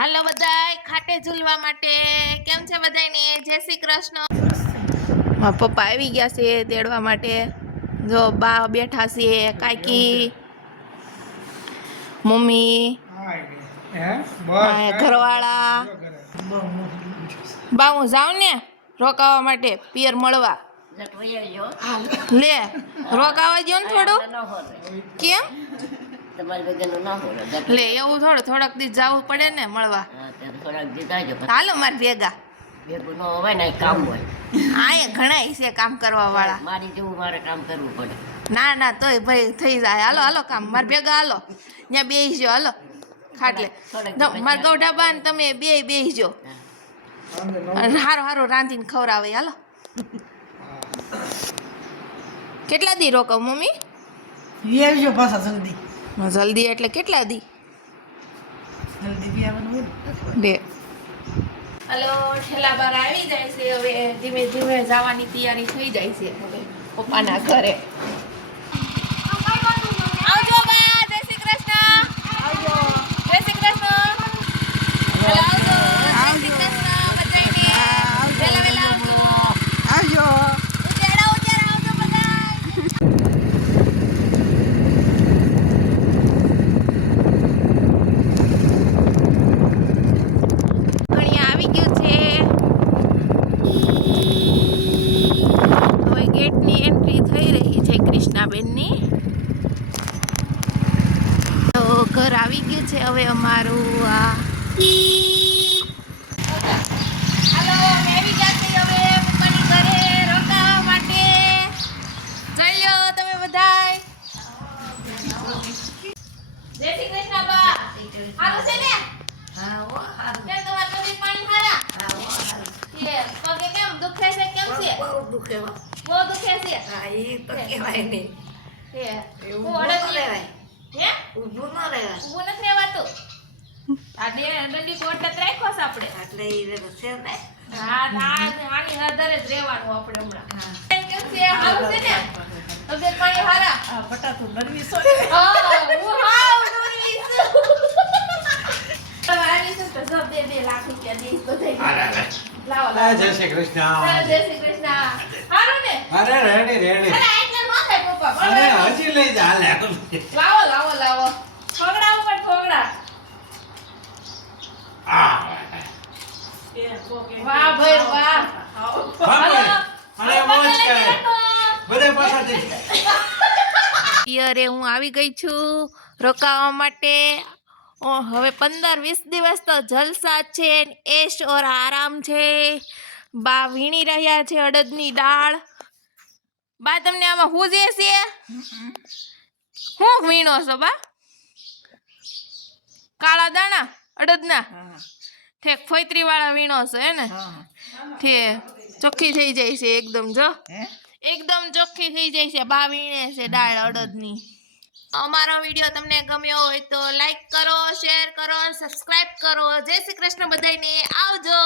હાલો બધાય ખાટે ઝૂલવા માટે. કેમ છે બધાને જય શ્રી કૃષ્ણ. મારા પપ્પા આવી ગયા છે તેડવા માટે. જો બા બેઠા છે કાકી મમ્મી ઘરવાળા. બા હું જાઉં ને રોકાવા માટે પિયર મળવા. લે રોકાવા જો ને થોડું. કેમ? લે એવું થોડું થોડાક દી જવું પડે ને મળવા. હાલો માર ભેગા. આયા ઘણા છે કામ કરવા વાળા મારી જેવું મારે કામ કરવું પડે. ના ના તોય ભાઈ થઈ જાય. હાલો હાલો કામ માર ભેગા હાલો. ત્યાં બેસજો હાલો. ખાટલે માર ગૌઢા ને તમે બે બેસજો હારો હારો રાંધીને ખવડાવે હાલો. કેટલા દી રોકો મમ્મી? પાછા જલ્દી. જલ્દી એટલે કેટલા દી? બે. હલો, ઠેલા બાર આવી જાય છે. હવે ધીમે ધીમે જવાની તૈયારી થઈ જાય છે હવે પપ્પાના ઘરે આવજો બા જય શ્રી કૃષ્ણ આવજો જય શ્રી કૃષ્ણ વેલા આવજો જય શ્રી કૃષ્ણ બધાયને વેલા વેલા આવજો આવજો ઉતેડા ઉતેડા આવજો બધાય અહીંયા આવી ગયું છે હવે ગેટની એન્ટ્રી થઈ રહી છે કૃષ્ણાબેનની તો ઘર આવી ગયું છે હવે અમારું આ. હાલો અમે આવી ગયા છીએ હવે પપ્પાની ઘરે રોકાવા માટે. જઈ તમે બધાય. જય શ્રી કૃષ્ણ બા. હારું છે હા એ તો કહેવાય નહીં. એવું કે છે છે છે હે? હું અડદ હે ઊભું નથી રહેવાતું. આ બે દંડી કોટ જ રાખ્યો છે આપણે. હા આની હદરે જ રહેવાનું આપણે હમણાં. કેમ છે સારું છે ને? તબિયત પાણી સારા આ બટાટું નરવી સો હા હું હાવ ડોરી છું. હવે આવીશું તો બે બે લાખ રૂપિયા દઈશ બધાય. લાવો લાવો જય શ્રી કૃષ્ણ. જય શ્રી કૃષ્ણ. સારું ને? અરે રેડી રેડી. અરે એટલે ન થાય પપ્પા. અરે હજી લઈ જા લે લાવો લાવો લાવો ઠોકડા ઉપર ઠોકડા આ વાહ ભાઈ વાહ. બાપરે, અરે મોજ કરે. બધે પાછાથી પિયરે હું આવી ગઈ છું રોકાવા માટે. ઓ, હવે પંદર વીસ દિવસ તો જલસા છે એશ ઓર આરામ છે. બા વીણી રહ્યા છે અડદની દાળ. બા તમને આમાં હું જે છે? હું વીણો છો બા? કાળા દાણા અડદના? ઠેક ફોઈત્રી વાળા વીણો છે હે ને? ઠે ચોખ્ખી થઈ જાય છે એકદમ જો. એકદમ ચોખ્ખી થઈ જાય છે બા વીણે છે દાળ અડદની. અમારો વીડિયો તમને ગમ્યો હોય તો લાઈક કરો શેર કરો સબસ્ક્રાઇબ કરો. જય શ્રી કૃષ્ણ બધાને આવજો.